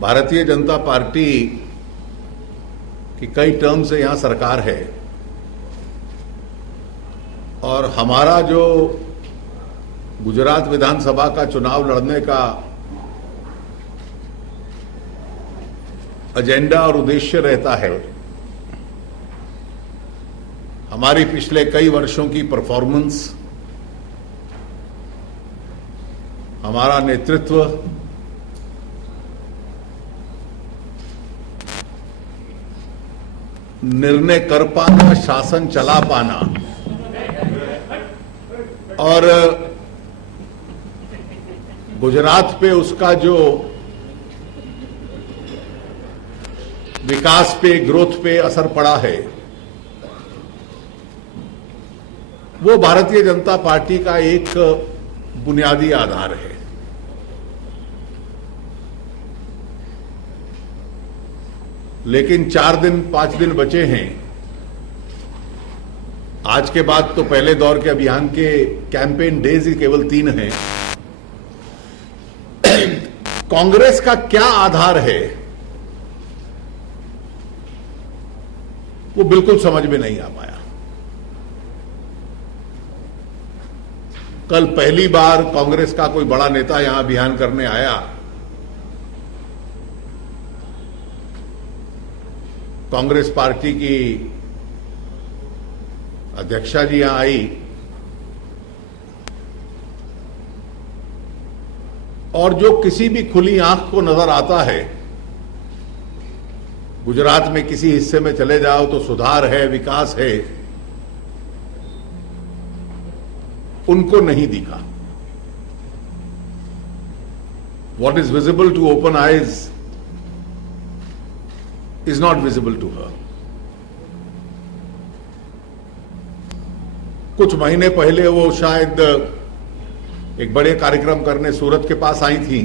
Bharatiya Janata party की कई term से यहां सरकार है और हमारा जो गुजरात विधानसभा का चुनाव लड़ने का एजेंडा और उद्देश्य रहता है, हमारी पिछले कई वर्षों की परफॉर्मेंस, हमारा नेतृत्व, निर्णय कर पाना, शासन चला पाना और गुजरात पे उसका जो विकास पे, ग्रोथ पे असर पड़ा है, वो भारतीय जनता पार्टी का एक बुनियादी आधार है। लेकिन 4 दिन 5 दिन बचे हैं। आज के बाद तो पहले दौर के अभियान के कैंपेन डेज ही केवल 3 हैं। कांग्रेस का क्या आधार है वो बिल्कुल समझ में नहीं आ पाया। कल पहली बार कांग्रेस का कोई बड़ा नेता यहां अभियान करने आया। कांग्रेस पार्टी की अध्यक्षा जी यहां आई और जो किसी भी खुली आंख को नजर आता है, गुजरात में किसी हिस्से में चले जाओ तो सुधार है, विकास है, उनको नहीं दिखा। What is visible to open eyes is not visible to her. कुछ महीने पहले वो शायद एक बड़े कार्यक्रम करने सूरत के पास आई थी।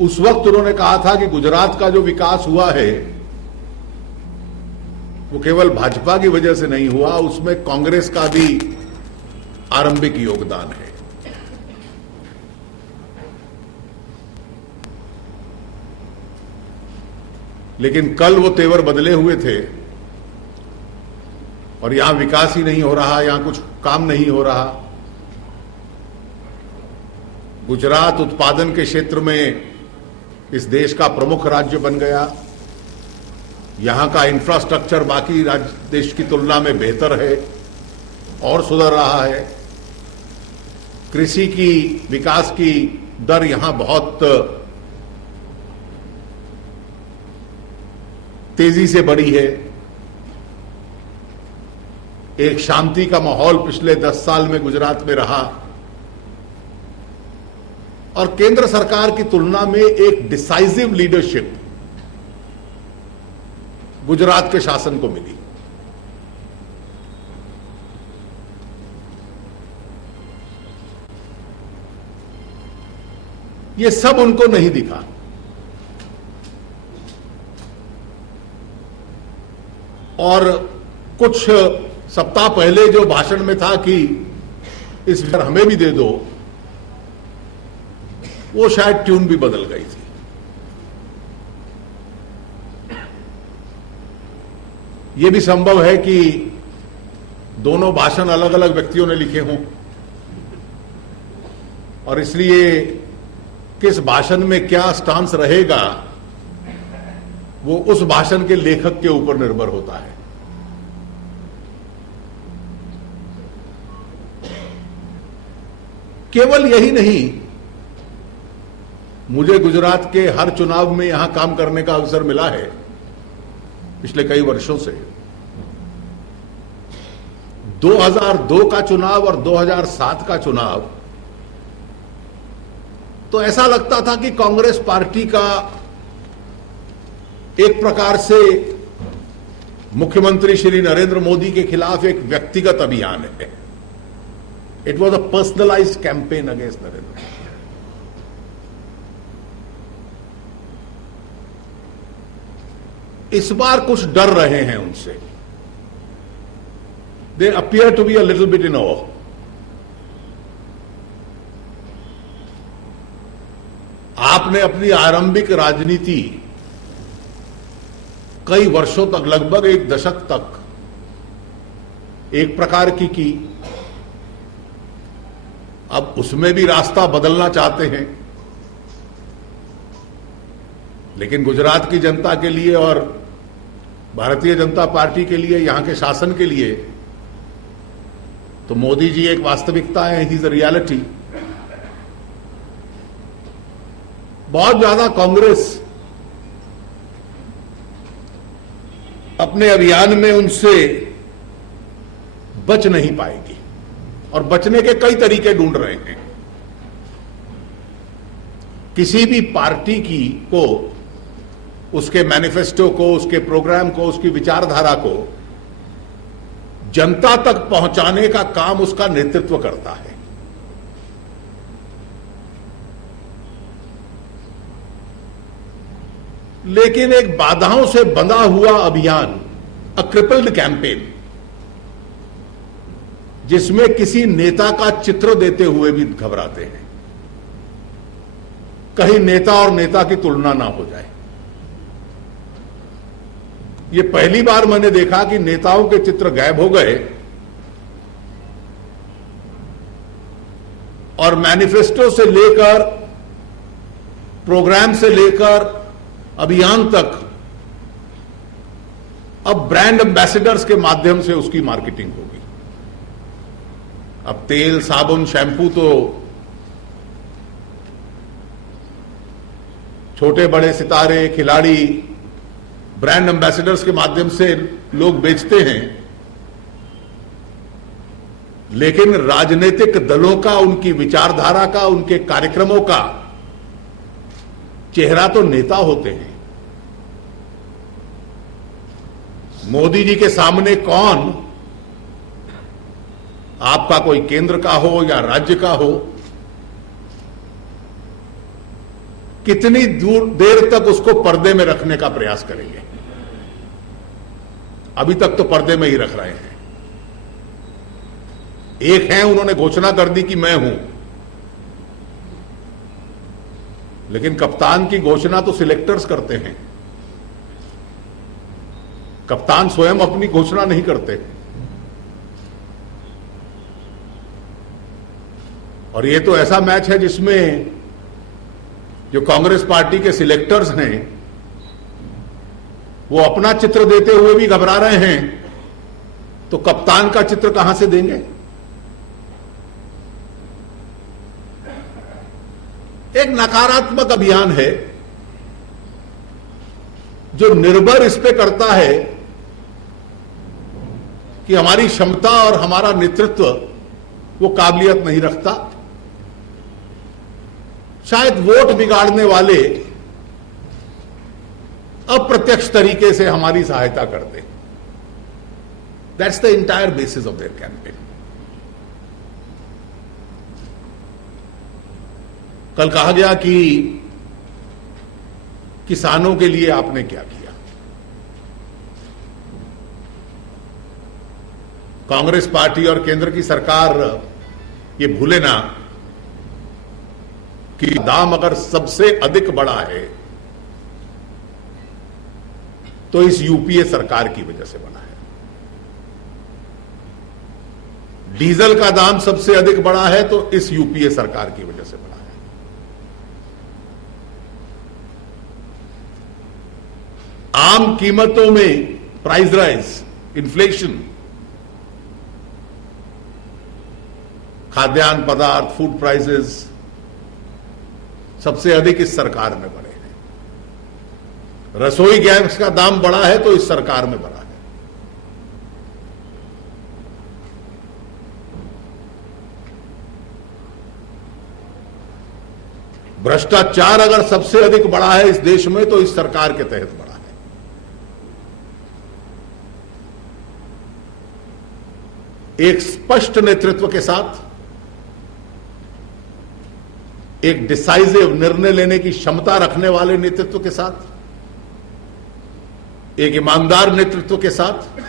उस वक्त उन्होंने कहा था कि गुजरात का जो विकास हुआ है वो केवल भाजपा की वजह से नहीं हुआ, उसमें कांग्रेस का भी आरंभिक योगदान है। लेकिन कल वो तेवर बदले हुए थे और यहां विकास ही नहीं हो रहा, यहां कुछ काम नहीं हो रहा। गुजरात उत्पादन के क्षेत्र में इस देश का प्रमुख राज्य बन गया। यहां का इंफ्रास्ट्रक्चर बाकी देश की तुलना में बेहतर है और सुधर रहा है। कृषि की विकास की दर यहां बहुत तेजी से बढ़ी है। एक शांति का माहौल पिछले 10 साल में गुजरात में रहा और केंद्र सरकार की तुलना में एक डिसाइसिव लीडरशिप गुजरात के शासन को मिली। ये सब उनको नहीं दिखा। और कुछ सप्ताह पहले जो भाषण में था कि इस बार हमें भी दे दो, वो शायद ट्यून भी बदल गई थी। ये भी संभव है कि दोनों भाषण अलग अलग व्यक्तियों ने लिखे हों और इसलिए किस भाषण में क्या स्टांस रहेगा वो उस भाषण के लेखक के ऊपर निर्भर होता है। केवल यही नहीं, मुझे गुजरात के हर चुनाव में यहां काम करने का अवसर मिला है पिछले कई वर्षों से। 2002 का चुनाव और 2007 का चुनाव तो ऐसा लगता था कि कांग्रेस पार्टी का एक प्रकार से मुख्यमंत्री श्री नरेंद्र मोदी के खिलाफ एक व्यक्तिगत अभियान है। It was a personalised campaign against Narendra Modi. इस बार कुछ डर रहे हैं उनसे। They appear to be a little bit in awe. आपने अपनी आरंभिक राजनीति कई वर्षों तक, लगभग एक दशक तक एक प्रकार की। अब उसमें भी रास्ता बदलना चाहते हैं, लेकिन गुजरात की जनता के लिए और भारतीय जनता पार्टी के लिए, यहां के शासन के लिए तो मोदी जी एक वास्तविकता है, ही इज अ रियलिटी। बहुत ज्यादा कांग्रेस अपने अभियान में उनसे बच नहीं पाएगी और बचने के कई तरीके ढूंढ रहे हैं। किसी भी पार्टी को उसके मैनिफेस्टो को, उसके प्रोग्राम को, उसकी विचारधारा को जनता तक पहुंचाने का काम उसका नेतृत्व करता है। लेकिन एक बाधाओं से बंधा हुआ अभियान, अ क्रिपल्ड कैंपेन, जिसमें किसी नेता का चित्र देते हुए भी घबराते हैं, कहीं नेता और नेता की तुलना ना हो जाए। ये पहली बार मैंने देखा कि नेताओं के चित्र गायब हो गए और मैनिफेस्टो से लेकर, प्रोग्राम से लेकर अभियान तक अब ब्रांड एम्बेसडर्स के माध्यम से उसकी मार्केटिंग होगी। अब तेल, साबुन, शैंपू तो छोटे बड़े सितारे, खिलाड़ी ब्रांड एम्बेसडर्स के माध्यम से लोग बेचते हैं, लेकिन राजनीतिक दलों का, उनकी विचारधारा का, उनके कार्यक्रमों का चेहरा तो नेता होते हैं। मोदी जी के सामने कौन, आपका कोई केंद्र का हो या राज्य का हो, कितनी देर तक उसको पर्दे में रखने का प्रयास करेंगे? अभी तक तो पर्दे में ही रख रहे हैं। एक है, उन्होंने घोषणा कर दी कि मैं हूं, लेकिन कप्तान की घोषणा तो सिलेक्टर्स करते हैं। कप्तान स्वयं अपनी घोषणा नहीं करते। और ये तो ऐसा मैच है जिसमें जो कांग्रेस पार्टी के सिलेक्टर्स हैं वो अपना चित्र देते हुए भी घबरा रहे हैं, तो कप्तान का चित्र कहां से देंगे? एक नकारात्मक अभियान है जो निर्भर इस पे करता है कि हमारी क्षमता और हमारा नेतृत्व वो काबिलियत नहीं रखता। शायद वोट बिगाड़ने वाले अप्रत्यक्ष तरीके से हमारी सहायता करते। That's the entire basis of their campaign. कल कहा गया कि किसानों के लिए आपने क्या किया। कांग्रेस पार्टी और केंद्र की सरकार ये भूले ना कि दाम अगर सबसे अधिक बढ़ा है तो इस यूपीए सरकार की वजह से बढ़ा है। डीजल का दाम सबसे अधिक बढ़ा है तो इस यूपीए सरकार की वजह से बढ़ा है। आम कीमतों में प्राइस राइज, इन्फ्लेशन, खाद्यान्न पदार्थ, फूड प्राइसेस सबसे अधिक इस सरकार में बढ़े हैं। रसोई गैस का दाम बढ़ा है तो इस सरकार में बढ़ा है। भ्रष्टाचार अगर सबसे अधिक बढ़ा है इस देश में तो इस सरकार के तहत बढ़ा है। एक स्पष्ट नेतृत्व के साथ, एक डिसाइसिव निर्णय लेने की क्षमता रखने वाले नेतृत्व के साथ, एक ईमानदार नेतृत्व के साथ,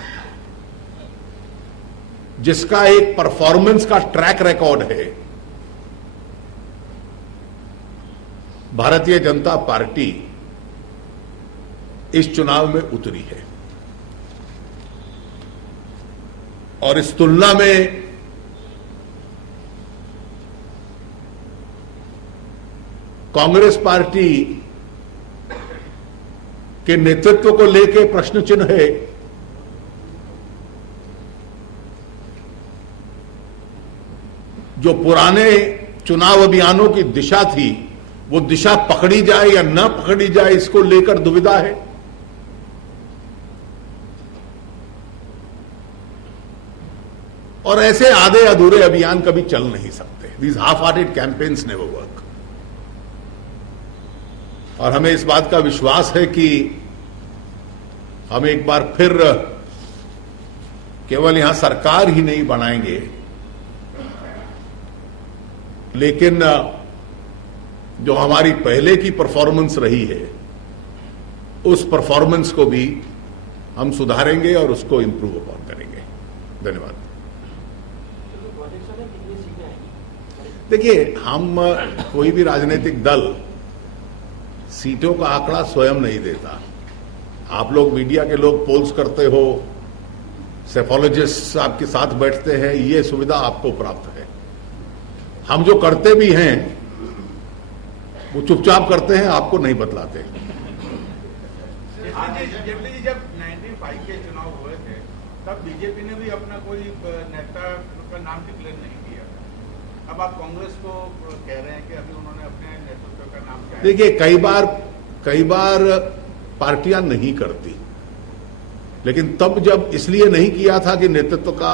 जिसका एक परफॉर्मेंस का ट्रैक रिकॉर्ड है, भारतीय जनता पार्टी इस चुनाव में उतरी है और इस तुलना में कांग्रेस पार्टी के नेतृत्व को लेकर प्रश्न चिन्ह है। जो पुराने चुनाव अभियानों की दिशा थी, वो दिशा पकड़ी जाए या न पकड़ी जाए, इसको लेकर दुविधा है। और ऐसे आधे अधूरे अभियान कभी चल नहीं सकते। These half hearted campaigns never work. और हमें इस बात का विश्वास है कि हम एक बार फिर केवल यहां सरकार ही नहीं बनाएंगे, लेकिन जो हमारी पहले की परफॉर्मेंस रही है, उस परफॉर्मेंस को भी हम सुधारेंगे और उसको इंप्रूव अपॉन करेंगे। धन्यवाद। देखिए, हम कोई भी राजनीतिक दल सीटों का आंकड़ा स्वयं नहीं देता। आप लोग मीडिया के लोग पोल्स करते हो, सेफोलॉजिस्ट आपके साथ बैठते हैं, ये सुविधा आपको प्राप्त है। हम जो करते भी हैं वो चुपचाप करते हैं, आपको नहीं बतलाते। जेटली जी जब 1995 के चुनाव हुए थे, तब बीजेपी ने भी अपना कोई नेता का नाम डिक्लेयर नहीं किया। अब आप कांग्रेस को कह रहे हैं कि अभी उन्होंने अपने नेतृत्व का नाम किया। देखिए, कई बार पार्टियां नहीं करती, लेकिन तब जब इसलिए नहीं किया था कि नेतृत्व का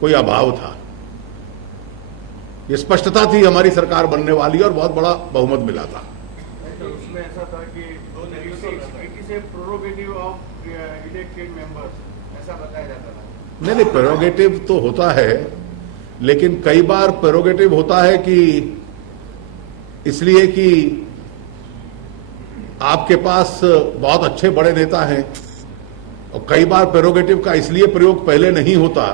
कोई अभाव था। ये स्पष्टता थी हमारी सरकार बनने वाली और बहुत बड़ा बहुमत मिला था। तो उसमें ऐसा था कि it is a prerogative of elected members, ऐसा बताया जाता था। नहीं, प्रेरोगेटिव तो होता है, लेकिन कई बार प्रेरोगेटिव होता है कि इसलिए कि आपके पास बहुत अच्छे बड़े नेता हैं, और कई बार प्रेरोगेटिव का इसलिए प्रयोग पहले नहीं होता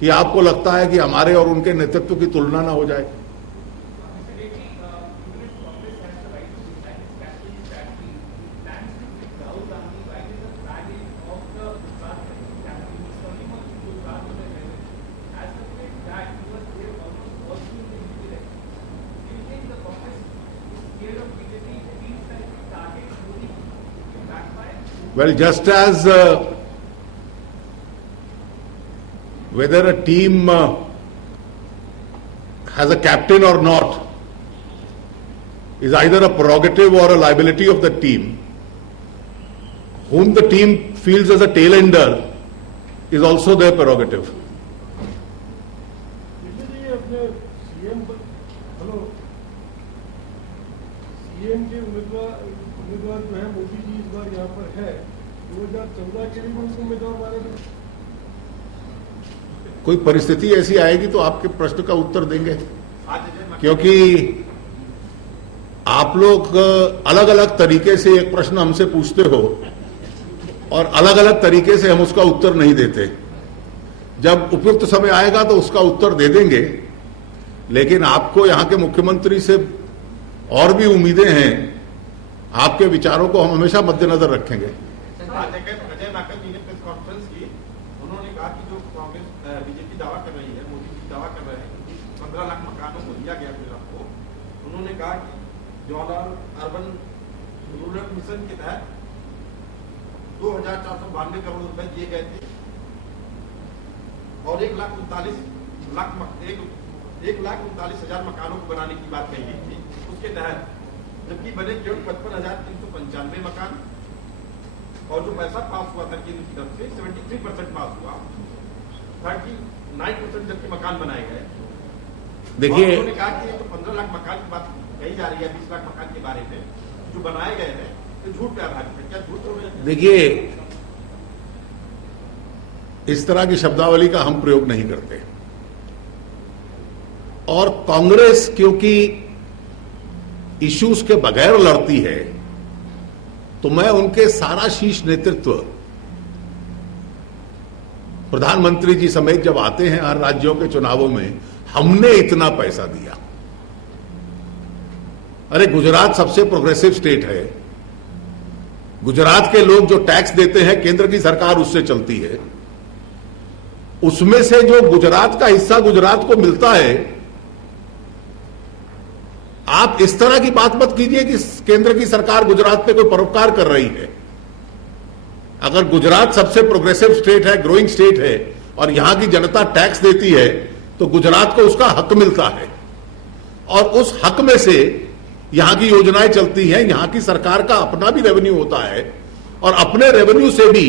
कि आपको लगता है कि हमारे और उनके नेतृत्व की तुलना ना हो जाए। Well, just as whether a team has a captain or not is either a prerogative or a liability of the team, whom the team feels as a tail ender is also their prerogative. CM के उम्मीदवार जो है मोदी जी इस बार यहाँ पर है, 2014 के लिए उनको उम्मीदवार माने थे। कोई परिस्थिति ऐसी आएगी तो आपके प्रश्न का उत्तर देंगे, क्योंकि आप लोग अलग अलग तरीके से एक प्रश्न हमसे पूछते हो और अलग अलग तरीके से हम उसका उत्तर नहीं देते। जब उपयुक्त समय आएगा तो उसका उत्तर दे देंगे, लेकिन आपको यहाँ के मुख्यमंत्री से और भी उम्मीदें हैं। आपके विचारों को हम हमेशा मद्देनजर रखेंगे। अजय माकन जी ने प्रेस कॉन्फ्रेंस की, उन्होंने कहा कि जो कांग्रेस बीजेपी दावा कर रही है, मोदी जी दावा कर रहे हैं कि 15 लाख मकानों को दिया गया गुजरात को। उन्होंने कहा कि जवाहरलाल अर्बन रूरल मिशन के तहत 2492 करोड़ रुपए दिए गए थे और 1,39,000 मकानों को बनाने की बात कही गई थी उसके तहत, जबकि बने केवल 55,395 मकान। और जो पैसा पास हुआ था केंद्र की तरफ से 73% पास हुआ, 39% जबकि मकान बनाए गए। देखिए, उन्होंने कहा कि ये तो 15 लाख मकान की बात कही जा रही है, 20 लाख मकान के बारे में जो बनाए गए हैं, तो झूठ पे आधारित है। क्या झूठ हो रहे हैं? देखिए, इस तरह की शब्दावली का हम प्रयोग नहीं करते। और कांग्रेस क्योंकि इश्यूज के बगैर लड़ती है, तो मैं उनके सारा शीर्ष नेतृत्व, प्रधानमंत्री जी समेत जब आते हैं हर राज्यों के चुनावों में, हमने इतना पैसा दिया, अरे गुजरात सबसे प्रोग्रेसिव स्टेट है। गुजरात के लोग जो टैक्स देते हैं, केंद्र की सरकार उससे चलती है। उसमें से जो गुजरात का हिस्सा गुजरात को मिलता है, आप इस तरह की बात मत कीजिए कि केंद्र की सरकार गुजरात पे कोई परोपकार कर रही है। अगर गुजरात सबसे प्रोग्रेसिव स्टेट है, ग्रोइंग स्टेट है, और यहां की जनता टैक्स देती है, तो गुजरात को उसका हक मिलता है, और उस हक में से यहां की योजनाएं चलती हैं। यहां की सरकार का अपना भी रेवेन्यू होता है, और अपने रेवेन्यू से भी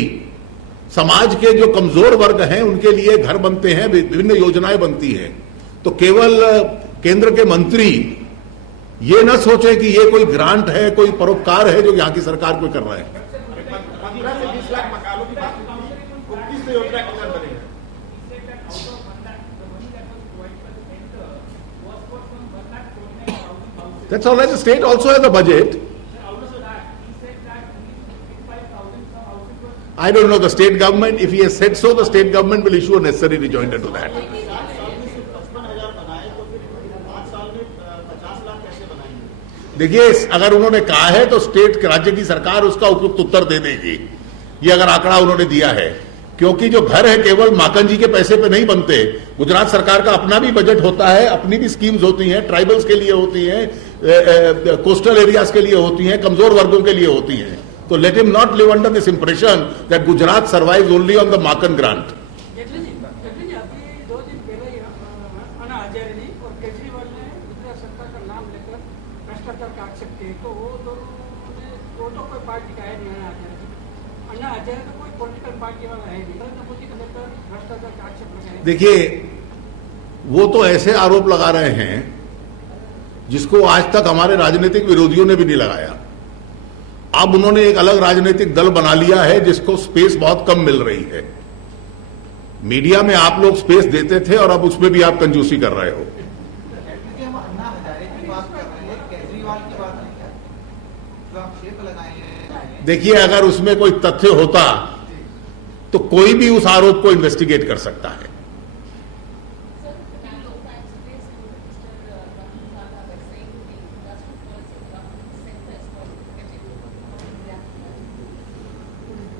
समाज के जो कमजोर वर्ग हैं उनके लिए घर बनते हैं, विभिन्न योजनाएं बनती हैं। तो केवल केंद्र के मंत्री ये न सोचे कि ये कोई ग्रांट है, कोई परोपकार है जो यहां की सरकार को कर रहे हैं। 15 से 20 लाख मकानों की बात होती है, वो किस योजना के अंदर बने हैं? That's all right. The state also has a budget. I don't know the state government. If he has said so, the state government will issue a necessary rejoinder to that. देखिए, अगर उन्होंने कहा है तो स्टेट राज्य की सरकार उसका उपयुक्त उत्तर दे देगी। ये अगर आंकड़ा उन्होंने दिया है, क्योंकि जो घर है केवल माकन जी के पैसे पे नहीं बनते। गुजरात सरकार का अपना भी बजट होता है, अपनी भी स्कीम्स होती हैं, ट्राइबल्स के लिए होती हैं, कोस्टल एरियाज के लिए होती हैं, कमजोर वर्गों के लिए होती हैं। तो let him not live under this impression that Gujarat survives only on the Maken grant. देखिए, वो तो ऐसे आरोप लगा रहे हैं जिसको आज तक हमारे राजनीतिक विरोधियों ने भी नहीं लगाया। अब उन्होंने एक अलग राजनीतिक दल बना लिया है जिसको स्पेस बहुत कम मिल रही है। मीडिया में आप लोग स्पेस देते थे और अब उसमें भी आप कंजूसी कर रहे हो। देखिए, अगर उसमें कोई तथ्य होता तो कोई भी उस आरोप को इन्वेस्टिगेट कर सकता है।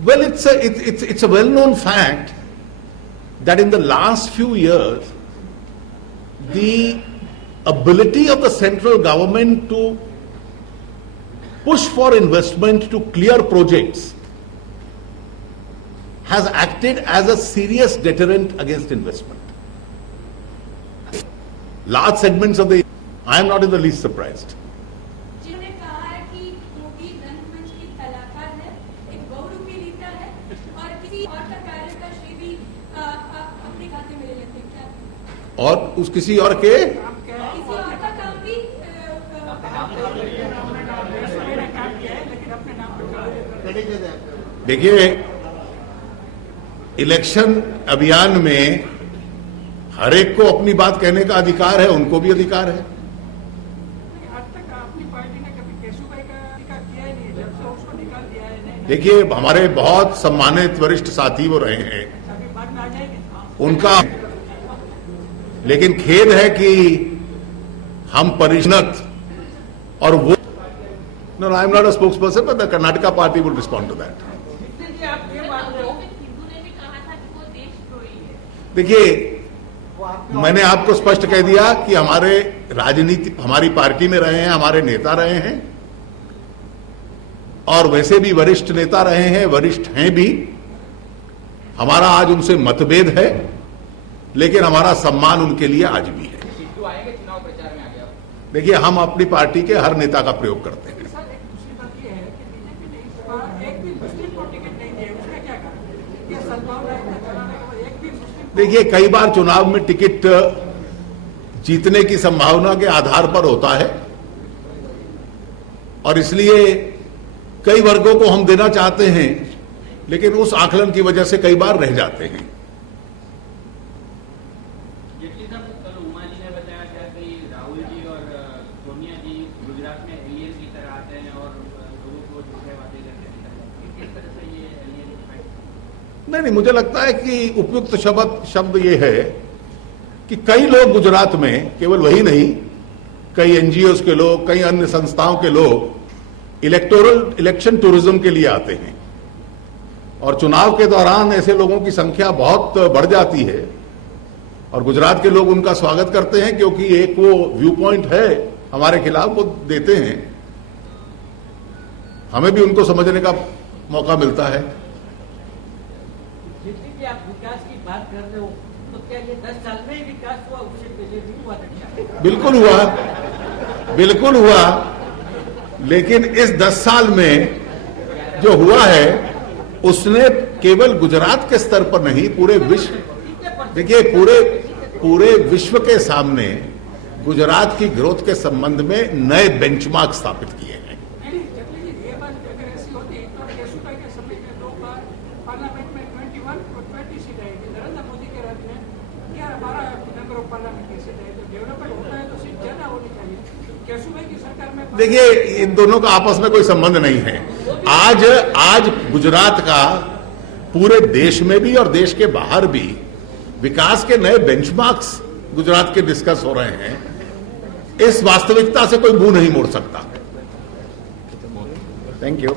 Well, it's a well-known fact that in the last few years, the ability of the central government to push for investment to clear projects has acted as a serious deterrent against investment. Large segments of the, I am not in the least surprised. और उस किसी और के देखिए, election अभियान में हर एक को अपनी बात कहने का अधिकार है, उनको भी अधिकार है। देखिए, हमारे बहुत सम्मानित वरिष्ठ साथी वो रहे हैं, उनका, लेकिन खेद है कि हम परिषद और वो, no, I am not a spokesperson, but the Karnataka party will respond to that. देखिए, मैंने आपको स्पष्ट कह दिया कि हमारे राजनीति, हमारी पार्टी में रहे हैं, हमारे नेता रहे हैं, और वैसे भी वरिष्ठ नेता रहे हैं, वरिष्ठ हैं भी। हमारा आज उनसे मतभेद है, लेकिन हमारा सम्मान उनके लिए आज भी है। देखिए, हम अपनी पार्टी के हर नेता का प्रयोग करते हैं। देखिए, कई बार चुनाव में टिकट जीतने की संभावना के आधार पर होता है, और इसलिए कई वर्गों को हम देना चाहते हैं, लेकिन उस आकलन की वजह से कई बार रह जाते हैं। नहीं, मुझे लगता है कि उपयुक्त शब्द ये है कि कई लोग गुजरात में, केवल वही नहीं, कई एनजीओ के लोग, कई अन्य संस्थाओं के लोग इलेक्शन टूरिज्म के लिए आते हैं और चुनाव के दौरान ऐसे लोगों की संख्या बहुत बढ़ जाती है और गुजरात के लोग उनका स्वागत करते हैं क्योंकि एक वो व्यू पॉइंट है हमारे खिलाफ, वो देते हैं, हमें भी उनको समझने का मौका मिलता है। जितनी भी आप विकास की बात कर रहे हो, तो क्या ये 10 साल में ही विकास हुआ, उससे पहले नहीं हुआ था क्या? बिल्कुल हुआ, बिल्कुल हुआ, लेकिन इस 10 साल में जो हुआ है उसने केवल गुजरात के स्तर पर नहीं, पूरे विश्व, देखिए पूरे विश्व के सामने गुजरात की ग्रोथ के संबंध में नए बेंचमार्क स्थापित किए हैं। ये बात अगर ऐसी होती तो केशुभाई के समय में 2 बार पार्लियामेंट में 21 और 20 सीट आई थी। नरेंद्र मोदी के राज में 11-12 मेंबर ऑफ पार्लियामेंट की सीट आई। तो डेवलपमेंट होता है तो सीट ज्यादा होनी चाहिए। केशुभाई की सरकार में देखिए इन दोनों का आपस में कोई संबंध नहीं है। आज गुजरात का पूरे देश में भी और देश के बाहर भी विकास के नए बेंचमार्क्स गुजरात के डिस्कस हो रहे हैं। इस वास्तविकता से कोई मुंह नहीं मोड़ सकता। Thank you.